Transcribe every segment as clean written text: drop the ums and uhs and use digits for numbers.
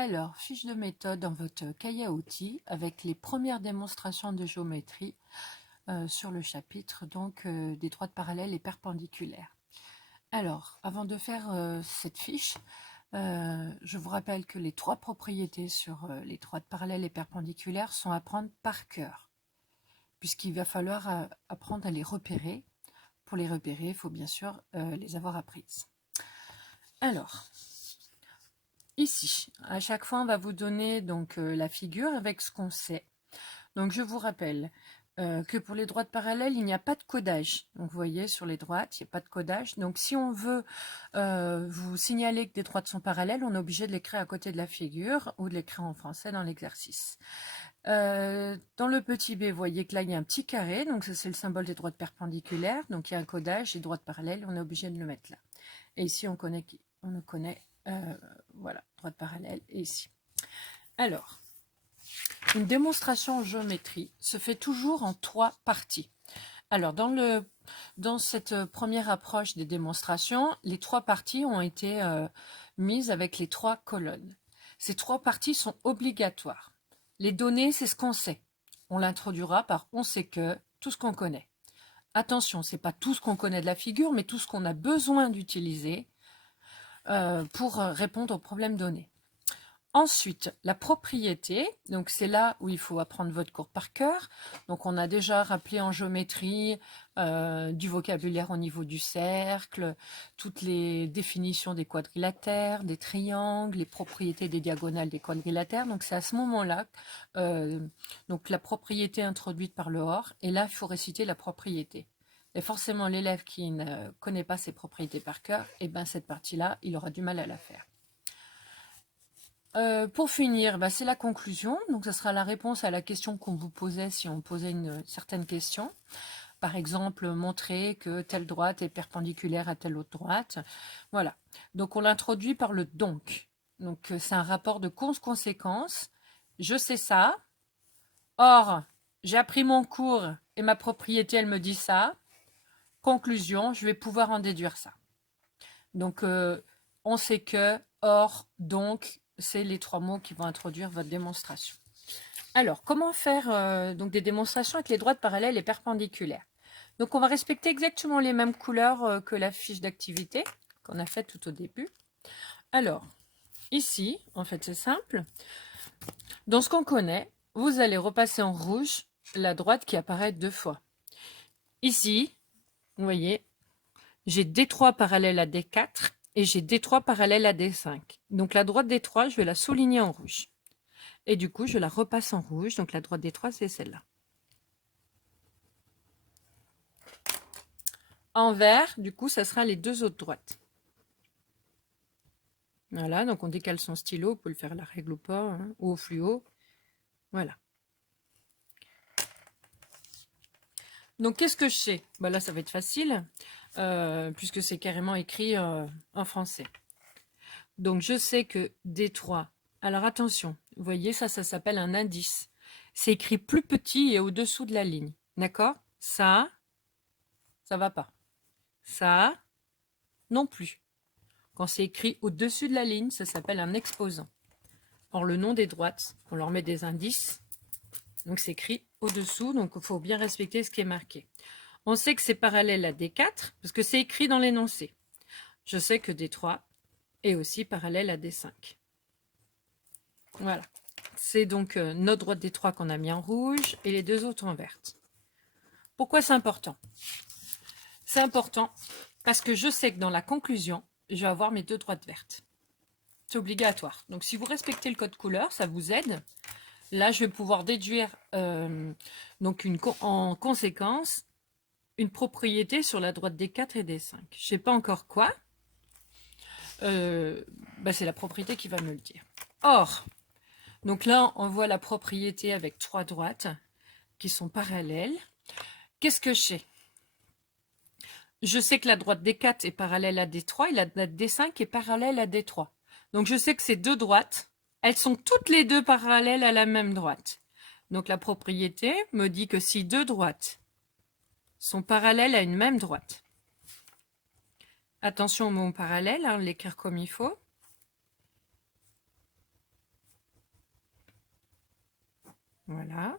Alors, fiche de méthode dans votre cahier à outils avec les premières démonstrations de géométrie sur le chapitre des droites parallèles et perpendiculaires. Alors, avant de faire cette fiche, je vous rappelle que les trois propriétés sur les droites parallèles et perpendiculaires sont à prendre par cœur, puisqu'il va falloir apprendre à les repérer. Pour les repérer, il faut bien sûr les avoir apprises. Alors, ici, à chaque fois, on va vous donner la figure avec ce qu'on sait. Donc, je vous rappelle que pour les droites parallèles, il n'y a pas de codage. Donc, vous voyez, sur les droites, il n'y a pas de codage. Donc, si on veut vous signaler que des droites sont parallèles, on est obligé de l'écrire à côté de la figure ou de l'écrire en français dans l'exercice. Dans le petit b, vous voyez que là, il y a un petit carré. Donc, ça, c'est le symbole des droites perpendiculaires. Donc, il y a un codage et droites parallèles. On est obligé de le mettre là. Et ici, on le connaît. Voilà, droite parallèle et ici. Alors, une démonstration en géométrie se fait toujours en trois parties. Alors, dans cette première approche des démonstrations, les trois parties ont été mises avec les trois colonnes. Ces trois parties sont obligatoires. Les données, c'est ce qu'on sait. On l'introduira par on sait que, tout ce qu'on connaît. Attention, ce n'est pas tout ce qu'on connaît de la figure, mais tout ce qu'on a besoin d'utiliser pour répondre aux problèmes donnés. Ensuite, la propriété, donc c'est là où il faut apprendre votre cours par cœur. Donc on a déjà rappelé en géométrie du vocabulaire au niveau du cercle, toutes les définitions des quadrilatères, des triangles, les propriétés des diagonales des quadrilatères. Donc c'est à ce moment-là, donc la propriété introduite par le OR, et là il faut réciter la propriété. Et forcément, l'élève qui ne connaît pas ses propriétés par cœur, et ben cette partie-là, il aura du mal à la faire. Pour finir, c'est la conclusion. Donc, ce sera la réponse à la question qu'on vous posait si on posait une certaine question. Par exemple, montrer que telle droite est perpendiculaire à telle autre droite. Voilà. Donc, on l'introduit par le donc. Donc, c'est un rapport de cause-conséquence. Je sais ça. Or, j'ai appris mon cours et ma propriété, elle me dit ça. Conclusion, je vais pouvoir en déduire ça. Donc, on sait que, or, donc, c'est les trois mots qui vont introduire votre démonstration. Alors, comment faire des démonstrations avec les droites parallèles et perpendiculaires? Donc, on va respecter exactement les mêmes couleurs que la fiche d'activité qu'on a faite tout au début. Alors, ici, en fait, c'est simple. Dans ce qu'on connaît, vous allez repasser en rouge la droite qui apparaît deux fois. Ici, vous voyez, j'ai D3 parallèle à D4 et j'ai D3 parallèle à D5. Donc la droite D3, je vais la souligner en rouge. Et du coup, je la repasse en rouge. Donc la droite D3, c'est celle-là. En vert, du coup, ça sera les deux autres droites. Voilà, donc on décale son stylo. Vous pouvez le faire à la règle ou pas, hein, ou au fluo. Voilà. Donc qu'est-ce que je sais? Là, ça va être facile, puisque c'est carrément écrit en français. Donc je sais que D3. Alors attention, vous voyez, ça s'appelle un indice. C'est écrit plus petit et au-dessous de la ligne. D'accord? Ça va pas. Ça, non plus. Quand c'est écrit au-dessus de la ligne, ça s'appelle un exposant. Or, le nom des droites, on leur met des indices. Donc, c'est écrit au-dessous. Donc, il faut bien respecter ce qui est marqué. On sait que c'est parallèle à D4 parce que c'est écrit dans l'énoncé. Je sais que D3 est aussi parallèle à D5. Voilà. C'est donc notre droite D3 qu'on a mis en rouge et les deux autres en verte. Pourquoi c'est important? C'est important parce que je sais que dans la conclusion, je vais avoir mes deux droites vertes. C'est obligatoire. Donc, si vous respectez le code couleur, ça vous aide. Là, je vais pouvoir déduire en conséquence une propriété sur la droite D4 et D5. Je ne sais pas encore quoi. C'est la propriété qui va me le dire. Or, donc là, on voit la propriété avec trois droites qui sont parallèles. Qu'est-ce que je sais? Je sais que la droite D4 est parallèle à D3 et la droite D5 est parallèle à D3. Donc, je sais que ces deux droites, elles sont toutes les deux parallèles à la même droite. Donc, la propriété me dit que si deux droites sont parallèles à une même droite, attention au mot parallèle, l'écrire comme il faut. Voilà.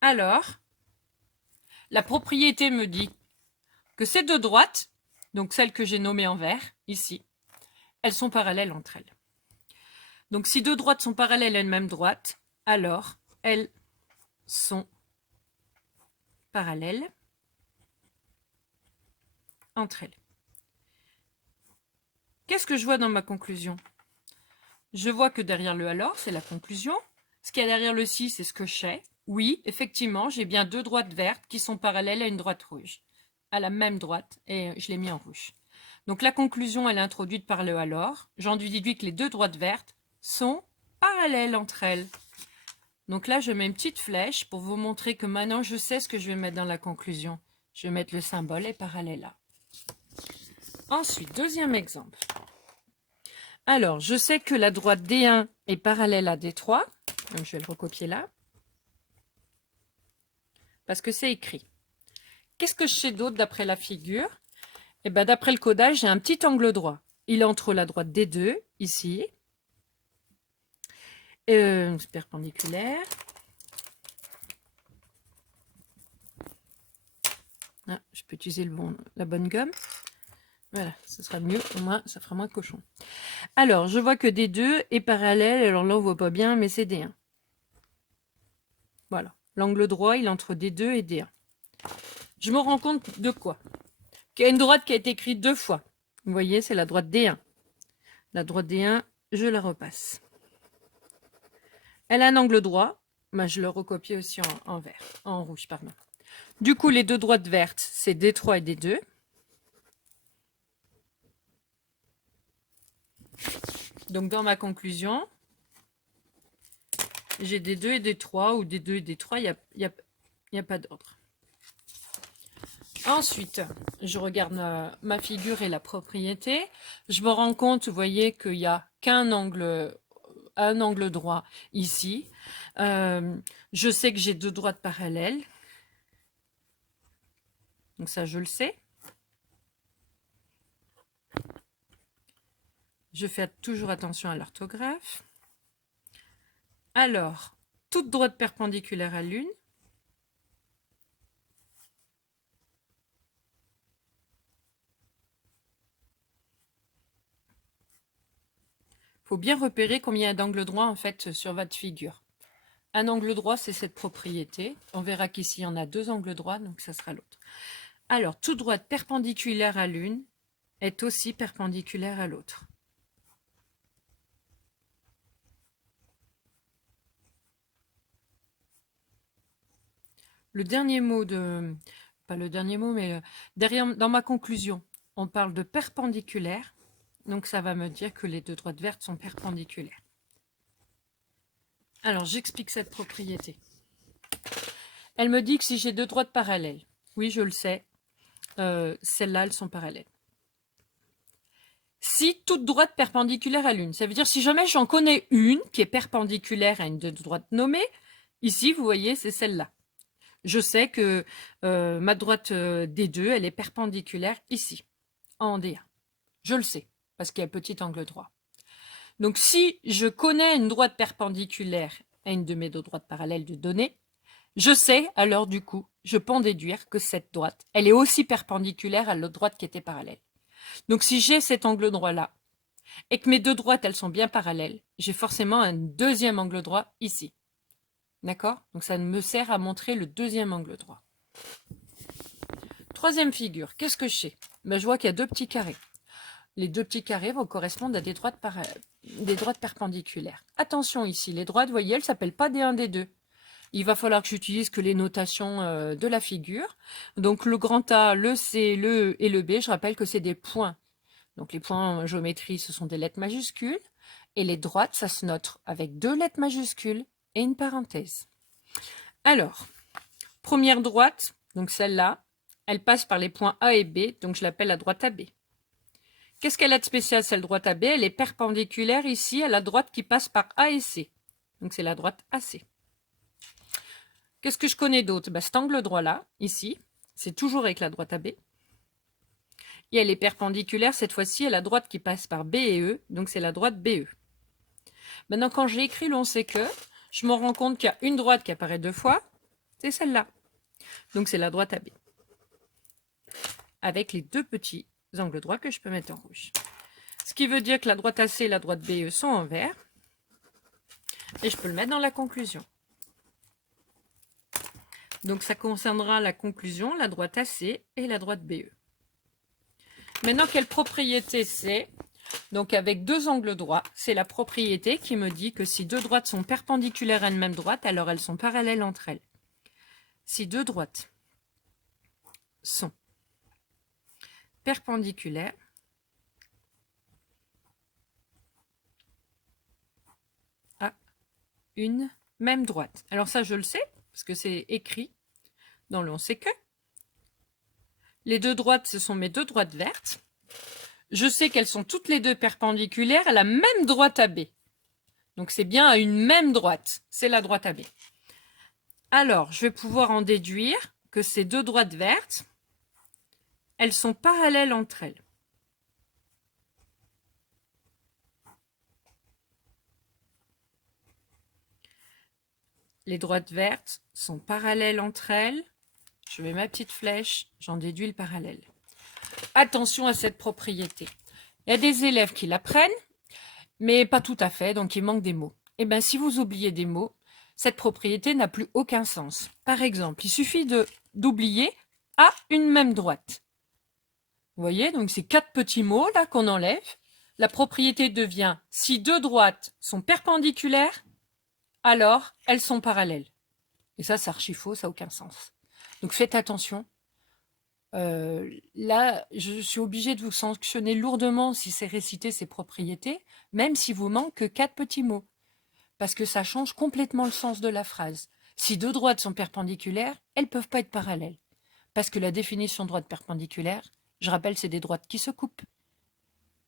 Alors, la propriété me dit que ces deux droites, donc celles que j'ai nommées en vert, ici, elles sont parallèles entre elles. Donc si deux droites sont parallèles à une même droite, alors elles sont parallèles entre elles. Qu'est-ce que je vois dans ma conclusion? Je vois que derrière le alors, c'est la conclusion. Ce qu'il y a derrière le si, c'est ce que je sais. Oui, effectivement, j'ai bien deux droites vertes qui sont parallèles à une droite rouge, à la même droite, et je l'ai mis en rouge. Donc la conclusion, elle est introduite par le alors. J'en déduis que les deux droites vertes sont parallèles entre elles. Donc là, je mets une petite flèche pour vous montrer que maintenant, je sais ce que je vais mettre dans la conclusion. Je vais mettre le symbole et parallèle là. Ensuite, deuxième exemple. Alors, je sais que la droite D1 est parallèle à D3. Donc, je vais le recopier là. Parce que c'est écrit. Qu'est-ce que je sais d'autre d'après la figure? Eh bien, d'après le codage, j'ai un petit angle droit. Il est entre la droite D2, ici. C'est perpendiculaire. Ah, je peux utiliser la bonne gomme. Voilà, ce sera mieux, au moins ça fera moins cochon. Alors, je vois que D2 est parallèle, alors là on voit pas bien, mais c'est D1. Voilà, l'angle droit, il est entre D2 et D1. Je me rends compte de quoi? Qu'il y a une droite qui a été écrite deux fois. Vous voyez, c'est la droite D1. La droite D1, je la repasse. Elle a un angle droit, bah, je le recopie aussi en vert, en rouge, pardon. Du coup, les deux droites vertes, c'est D3 et D2. Donc, dans ma conclusion, j'ai D2 et D3, ou D2 et D3, il n'y a pas d'ordre. Ensuite, je regarde ma figure et la propriété. Je me rends compte, vous voyez, qu'il n'y a qu'un angle, un angle droit ici. Je sais que j'ai deux droites parallèles. Donc ça, je le sais. Je fais toujours attention à l'orthographe. Alors, toute droite perpendiculaire à l'une. Il faut bien repérer combien il y a d'angles droits en fait sur votre figure. Un angle droit, c'est cette propriété. On verra qu'ici, il y en a deux angles droits, donc ça sera l'autre. Alors, toute droite perpendiculaire à l'une est aussi perpendiculaire à l'autre. Le dernier mot de... Pas le dernier mot, mais derrière, dans ma conclusion, on parle de perpendiculaire. Donc, ça va me dire que les deux droites vertes sont perpendiculaires. Alors, j'explique cette propriété. Elle me dit que si j'ai deux droites parallèles, oui, je le sais, celles-là, elles sont parallèles. Si toute droite perpendiculaire à l'une, ça veut dire si jamais j'en connais une qui est perpendiculaire à une de droite nommée, ici, vous voyez, c'est celle-là. Je sais que ma droite D2, elle est perpendiculaire ici, en D1. Je le sais, parce qu'il y a le petit angle droit. Donc, si je connais une droite perpendiculaire à une de mes deux droites parallèles de données, je sais, alors du coup, je peux en déduire que cette droite, elle est aussi perpendiculaire à l'autre droite qui était parallèle. Donc, si j'ai cet angle droit-là, et que mes deux droites, elles sont bien parallèles, j'ai forcément un deuxième angle droit ici. D'accord? Donc, ça me sert à montrer le deuxième angle droit. Troisième figure, qu'est-ce que je sais? Ben, je vois qu'il y a deux petits carrés. Les deux petits carrés vont correspondre à des droites perpendiculaires. Attention ici, les droites, vous voyez, elles ne s'appellent pas D1, D2. Il va falloir que j'utilise que les notations de la figure. Donc, le grand A, le C, le E et le B, je rappelle que c'est des points. Donc, les points en géométrie, ce sont des lettres majuscules. Et les droites, ça se note avec deux lettres majuscules et une parenthèse. Alors, première droite, donc celle-là, elle passe par les points A et B, donc je l'appelle la droite AB. Qu'est-ce qu'elle a de spécial, celle droite AB? Elle est perpendiculaire ici à la droite qui passe par A et C. Donc, c'est la droite AC. Qu'est-ce que je connais d'autre? Ben, cet angle droit-là, ici, c'est toujours avec la droite AB. Et elle est perpendiculaire, cette fois-ci, à la droite qui passe par B et E, donc c'est la droite BE. Maintenant, quand j'ai écrit l'on sait que, je me rends compte qu'il y a une droite qui apparaît 2 fois, c'est celle-là. Donc c'est la droite AB. Avec les 2 petits angles droits que je peux mettre en rouge. Ce qui veut dire que la droite AC et la droite BE sont en vert. Et je peux le mettre dans la conclusion. Donc ça concernera la conclusion, la droite AC et la droite BE. Maintenant, quelle propriété c'est? Donc avec 2 angles droits, c'est la propriété qui me dit que si 2 droites sont perpendiculaires à une même droite, alors elles sont parallèles entre elles. Si 2 droites sont perpendiculaires à une même droite. Alors ça, je le sais, parce que c'est écrit dans le on sait que. Les 2 droites, ce sont mes 2 droites vertes. Je sais qu'elles sont toutes les 2 perpendiculaires à la même droite AB. Donc c'est bien à une même droite. C'est la droite AB. Alors, je vais pouvoir en déduire que ces 2 droites vertes, elles sont parallèles entre elles. Les droites vertes sont parallèles entre elles. Je mets ma petite flèche, j'en déduis le parallèle. Attention à cette propriété. Il y a des élèves qui l'apprennent, mais pas tout à fait, donc il manque des mots. Et bien, si vous oubliez des mots, cette propriété n'a plus aucun sens. Par exemple, il suffit d'oublier à une même droite. Vous voyez, donc c'est 4 petits mots là qu'on enlève. La propriété devient si 2 droites sont perpendiculaires, alors elles sont parallèles. Et ça, c'est archi faux, ça n'a aucun sens. Donc faites attention. Là, je suis obligée de vous sanctionner lourdement si c'est réciter ces propriétés, même s'il vous manque que 4 petits mots. Parce que ça change complètement le sens de la phrase. Si 2 droites sont perpendiculaires, elles ne peuvent pas être parallèles. Parce que la définition de droite perpendiculaire, je rappelle, c'est des droites qui se coupent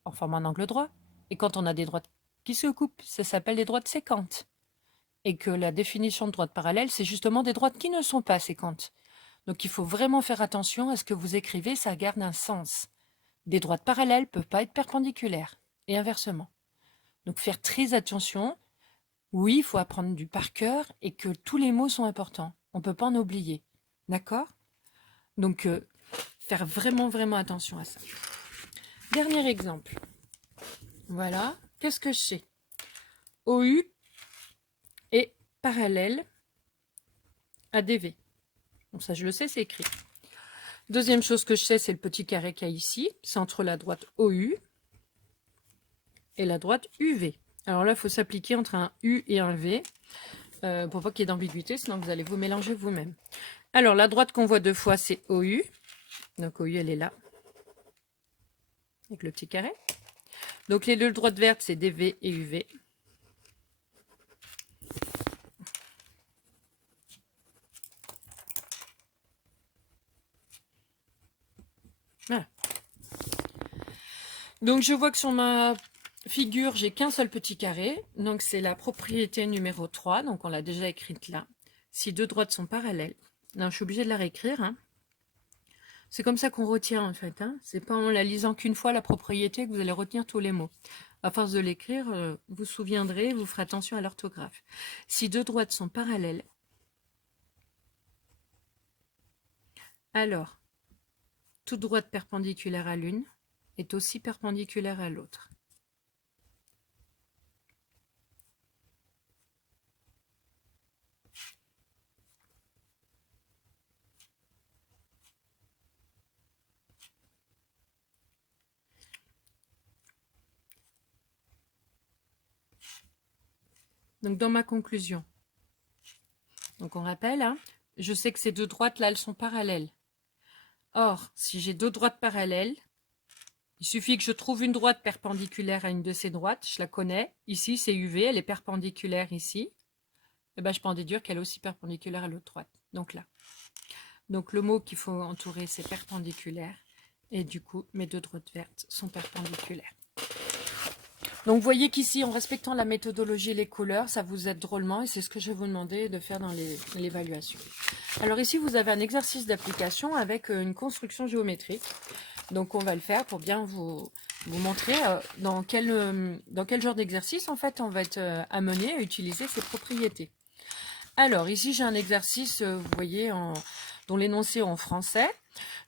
en formant un angle droit. Et quand on a des droites qui se coupent, ça s'appelle des droites séquentes. Et que la définition de droite parallèle, c'est justement des droites qui ne sont pas séquentes. Donc il faut vraiment faire attention à ce que vous écrivez, ça garde un sens. Des droites parallèles ne peuvent pas être perpendiculaires, et inversement. Donc faire très attention. Oui, il faut apprendre du par cœur et que tous les mots sont importants. On ne peut pas en oublier. D'accord? Donc faire vraiment, vraiment attention à ça. Dernier exemple. Voilà. Qu'est-ce que je sais? OU est parallèle à DV. Bon, ça, je le sais, c'est écrit. Deuxième chose que je sais, c'est le petit carré qu'il y a ici. C'est entre la droite OU et la droite UV. Alors là, il faut s'appliquer entre un U et un V pour pas qu'il y ait d'ambiguïté, sinon vous allez vous mélanger vous-même. Alors, la droite qu'on voit 2 fois, c'est OU. Donc, OU, elle est là, avec le petit carré. Donc, les 2 droites vertes, c'est DV et UV. Voilà. Donc, je vois que sur ma figure, j'ai qu'un seul petit carré. Donc, c'est la propriété numéro 3. Donc, on l'a déjà écrite là. Si 2 droites sont parallèles. Non, je suis obligée de la réécrire. Hein. C'est comme ça qu'on retient, en fait. Hein. C'est pas en la lisant qu'une fois la propriété que vous allez retenir tous les mots. À force de l'écrire, vous vous souviendrez, vous ferez attention à l'orthographe. Si 2 droites sont parallèles, alors, toute droite perpendiculaire à l'une est aussi perpendiculaire à l'autre. Donc, dans ma conclusion, donc on rappelle, hein, je sais que ces 2 droites-là, elles sont parallèles. Or, si j'ai 2 droites parallèles, il suffit que je trouve une droite perpendiculaire à une de ces droites, je la connais. Ici, c'est UV, elle est perpendiculaire ici. Et ben, je peux en déduire qu'elle est aussi perpendiculaire à l'autre droite. Donc là. Donc le mot qu'il faut entourer, c'est perpendiculaire. Et du coup, mes 2 droites vertes sont perpendiculaires. Donc vous voyez qu'ici, en respectant la méthodologie et les couleurs, ça vous aide drôlement. Et c'est ce que je vais vous demander de faire dans l'évaluation. Alors ici, vous avez un exercice d'application avec une construction géométrique. Donc on va le faire pour bien vous vous montrer dans quel genre d'exercice en fait on va être amené à utiliser ces propriétés. Alors ici j'ai un exercice, vous voyez, dont l'énoncé est en français.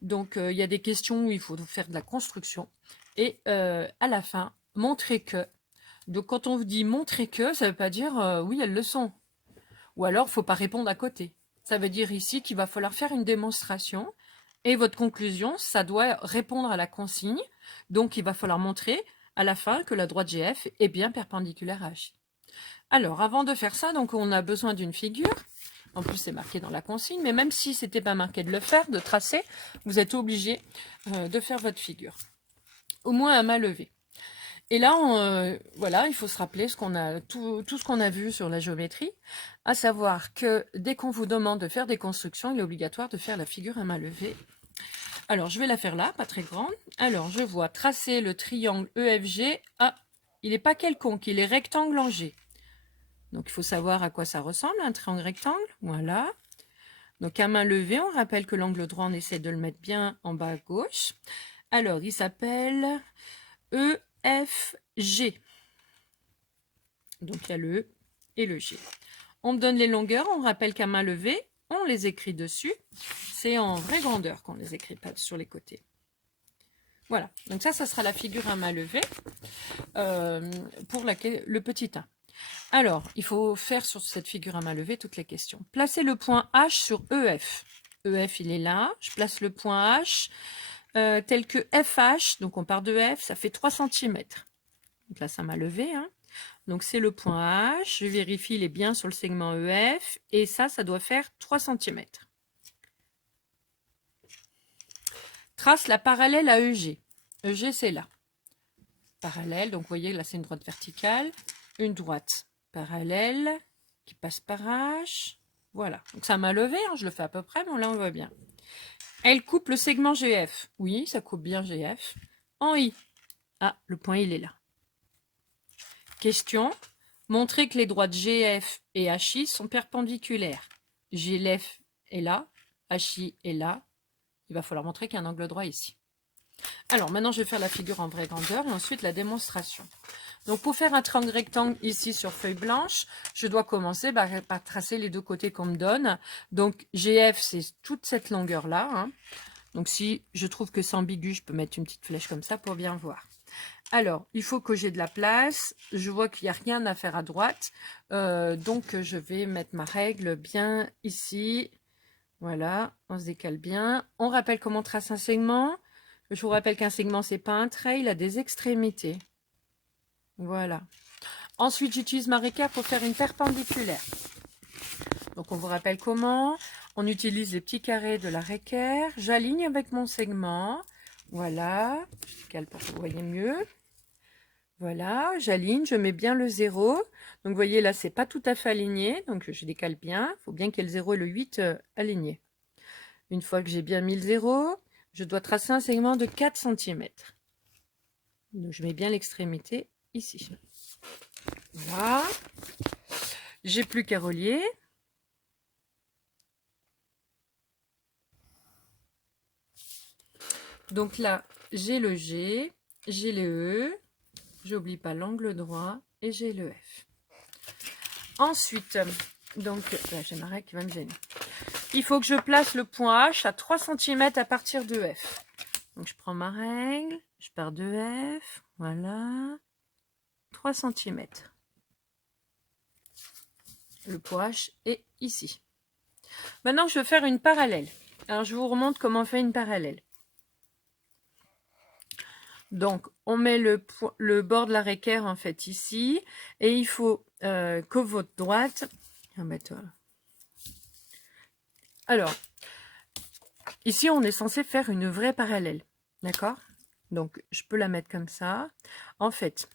Donc il y a des questions où il faut faire de la construction. Et à la fin, montrer que. Donc quand on vous dit montrer que, ça ne veut pas dire oui elles le sont. Ou alors il ne faut pas répondre à côté. Ça veut dire ici qu'il va falloir faire une démonstration. Et votre conclusion, ça doit répondre à la consigne. Donc il va falloir montrer à la fin que la droite GF est bien perpendiculaire à H. Alors, avant de faire ça, donc on a besoin d'une figure. En plus, c'est marqué dans la consigne. Mais même si ce n'était pas marqué de le faire, de tracer, vous êtes obligé de faire votre figure. Au moins à main levée. Et là, voilà, il faut se rappeler tout ce qu'on a vu sur la géométrie, à savoir que dès qu'on vous demande de faire des constructions, il est obligatoire de faire la figure à main levée. Alors, je vais la faire là, pas très grande. Alors, je vois tracer le triangle EFG. Ah, il n'est pas quelconque, il est rectangle en G. Donc, il faut savoir à quoi ça ressemble, un triangle rectangle. Voilà. Donc, à main levée, on rappelle que l'angle droit, on essaie de le mettre bien en bas à gauche. Alors, il s'appelle EFG. Donc, il y a le E et le G. On me donne les longueurs, on rappelle qu'à main levée, on les écrit dessus. C'est en vraie grandeur qu'on les écrit, pas sur les côtés. Voilà, donc ça sera la figure à main levée pour le petit 1. Alors, il faut faire sur cette figure à main levée toutes les questions. Placez le point H sur EF. EF, il est là. Je place le point H tel que FH. Donc, on part de F, ça fait 3 cm. Donc là, ça m'a levé. Hein. Donc, c'est le point H. Je vérifie, il est bien sur le segment EF. Et ça doit faire 3 cm. Trace la parallèle à EG. EG, c'est là. Parallèle, donc vous voyez, là, c'est une droite verticale. Une droite parallèle qui passe par H. Voilà. Donc, ça m'a levé, hein, je le fais à peu près, mais là, on voit bien. Elle coupe le segment GF. Oui, ça coupe bien GF. En I. Ah, le point, il est là. Question. Montrer que les droites GF et HI sont perpendiculaires. GLF est là. HI est là. Il va falloir montrer qu'il y a un angle droit ici. Alors, maintenant, je vais faire la figure en vraie grandeur et ensuite la démonstration. Donc, pour faire un triangle rectangle ici sur feuille blanche, je dois commencer par tracer les deux côtés qu'on me donne. Donc, GF, c'est toute cette longueur-là. Hein. Donc, si je trouve que c'est ambigu, je peux mettre une petite flèche comme ça pour bien voir. Alors, il faut que j'ai de la place. Je vois qu'il n'y a rien à faire à droite. Donc, je vais mettre ma règle bien ici. Voilà, on se décale bien. On rappelle comment on trace un segment. Je vous rappelle qu'un segment, ce n'est pas un trait, il a des extrémités. Voilà. Ensuite, j'utilise ma réquerre pour faire une perpendiculaire. Donc, on vous rappelle comment. On utilise les petits carrés de la réquerre. J'aligne avec mon segment. Voilà. Je décale pour que vous voyez mieux. Voilà, j'aligne, je mets bien le 0. Donc, vous voyez, là, c'est pas tout à fait aligné. Donc, je décale bien. Il faut bien qu'il y ait le 0 et le 8 alignés. Une fois que j'ai bien mis le 0, je dois tracer un segment de 4 cm. Donc, je mets bien l'extrémité ici. Voilà. J'ai plus qu'à relier. Donc là, j'ai le G, j'ai le E, j'oublie pas l'angle droit et j'ai le F. Ensuite, donc là, j'ai ma règle qui va me gêner. Il faut que je place le point H à 3 cm à partir de F. Donc je prends ma règle, je pars de F, voilà, 3 cm. Le point H est ici. Maintenant, je vais faire une parallèle. Alors, je vous remontre comment on fait une parallèle. Donc, on met le bord de la réquerre, en fait, ici. Et il faut que votre droite... Alors, ici, on est censé faire une vraie parallèle. D'accord? Donc, je peux la mettre comme ça. En fait,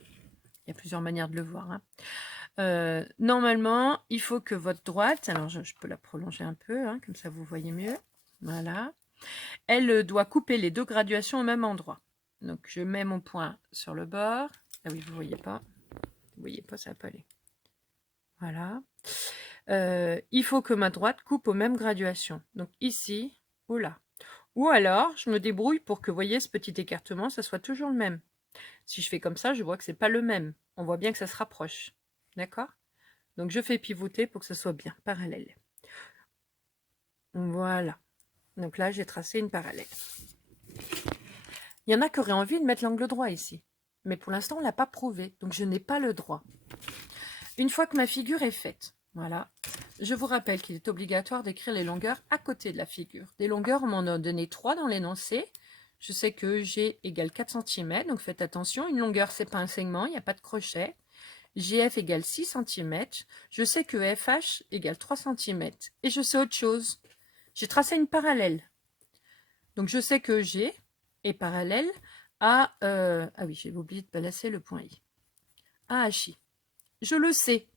il y a plusieurs manières de le voir. Hein. Normalement, il faut que votre droite... Alors, je peux la prolonger un peu, hein, comme ça, vous voyez mieux. Voilà. Elle doit couper les deux graduations au même endroit. Donc, je mets mon point sur le bord. Ah oui, vous ne voyez pas. Vous ne voyez pas, ça va pas aller. Voilà. Il faut que ma droite coupe aux mêmes graduations. Donc, ici ou là. Ou alors, je me débrouille pour que, vous voyez, ce petit écartement, ça soit toujours le même. Si je fais comme ça, je vois que c'est pas le même. On voit bien que ça se rapproche. D'accord? Donc, je fais pivoter pour que ce soit bien parallèle. Voilà. Donc là, j'ai tracé une parallèle. Il y en a qui auraient envie de mettre l'angle droit ici. Mais pour l'instant, on ne l'a pas prouvé. Donc, je n'ai pas le droit. Une fois que ma figure est faite, voilà, je vous rappelle qu'il est obligatoire d'écrire les longueurs à côté de la figure. Des longueurs, on m'en a donné 3 dans l'énoncé. Je sais que G égale 4 cm, donc faites attention. Une longueur, ce n'est pas un segment, il n'y a pas de crochet. GF égale 6 cm. Je sais que FH égale 3 cm. Et je sais autre chose. J'ai tracé une parallèle. Donc, je sais que G est parallèle à... ah oui, j'ai oublié de placer le point I. À HI. Je le sais.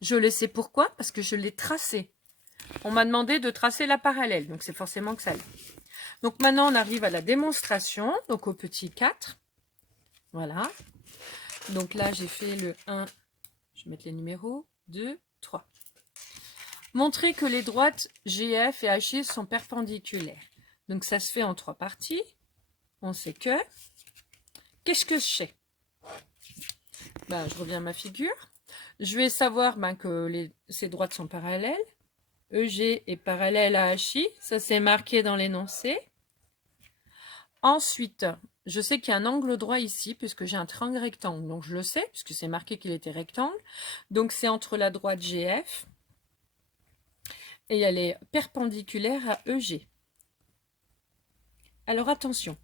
Je le sais pourquoi? Parce que je l'ai tracé. On m'a demandé de tracer la parallèle, donc c'est forcément que ça l'est. Donc maintenant, on arrive à la démonstration, donc au petit 4. Voilà. Donc là, j'ai fait le 1. Je vais mettre les numéros. 2, 3. Montrer que les droites GF et HI sont perpendiculaires. Donc ça se fait en 3 parties. On sait que... Qu'est-ce que je sais? Je reviens à ma figure. Je vais savoir que ces droites sont parallèles. EG est parallèle à HI. Ça, c'est marqué dans l'énoncé. Ensuite, je sais qu'il y a un angle droit ici, puisque j'ai un triangle rectangle. Donc, je le sais, puisque c'est marqué qu'il était rectangle. Donc, c'est entre la droite GF et elle est perpendiculaire à EG. Alors, attention.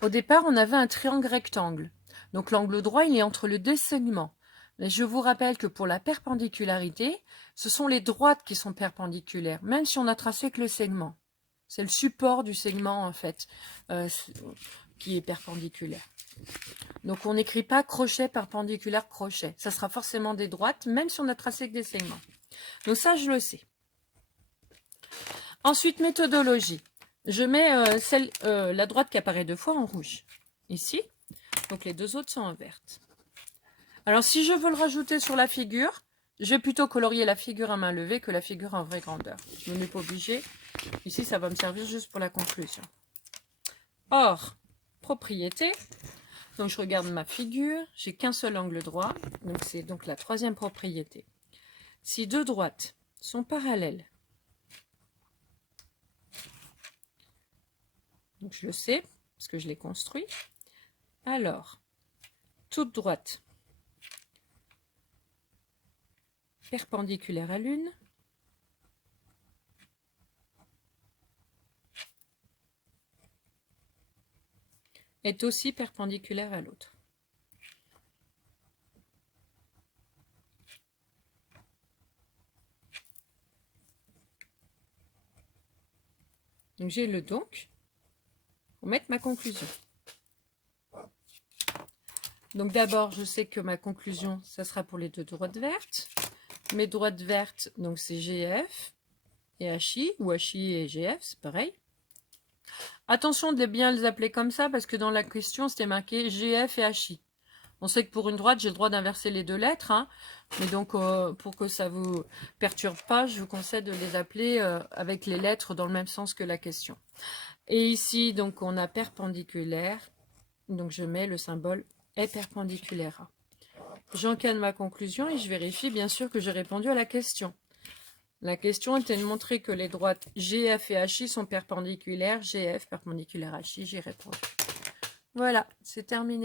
Au départ, on avait un triangle rectangle. Donc, l'angle droit, il est entre les deux segments. Mais je vous rappelle que pour la perpendicularité, ce sont les droites qui sont perpendiculaires, même si on a tracé que le segment. C'est le support du segment, en fait, qui est perpendiculaire. Donc, on n'écrit pas crochet, perpendiculaire, crochet. Ça sera forcément des droites, même si on a tracé que des segments. Donc, ça, je le sais. Ensuite, méthodologie. Je mets la droite qui apparaît 2 fois en rouge. Ici. Donc, les 2 autres sont en verte. Alors, si je veux le rajouter sur la figure, je vais plutôt colorier la figure à main levée que la figure en vraie grandeur. Je ne suis pas obligée. Ici, ça va me servir juste pour la conclusion. Or, propriété. Donc, je regarde ma figure. J'ai qu'un seul angle droit. Donc, c'est donc la 3e propriété. Si 2 droites sont parallèles, donc je le sais, parce que je l'ai construit, alors, toute droite perpendiculaire à l'une est aussi perpendiculaire à l'autre. Donc j'ai le donc pour mettre ma conclusion. Donc d'abord, je sais que ma conclusion, ça sera pour les 2 droites vertes. Mes droites vertes, donc c'est GF et HI, ou HI et GF, c'est pareil. Attention de bien les appeler comme ça, parce que dans la question, c'était marqué GF et HI. On sait que pour une droite, j'ai le droit d'inverser les 2 lettres. Hein, mais donc, pour que ça ne vous perturbe pas, je vous conseille de les appeler avec les lettres dans le même sens que la question. Et ici, donc, on a perpendiculaire. Donc, je mets le symbole est perpendiculaire à. J'encadre ma conclusion et je vérifie bien sûr que j'ai répondu à la question. La question était de montrer que les droites GF et HI sont perpendiculaires. GF perpendiculaire à HI, j'ai répondu. Voilà, c'est terminé.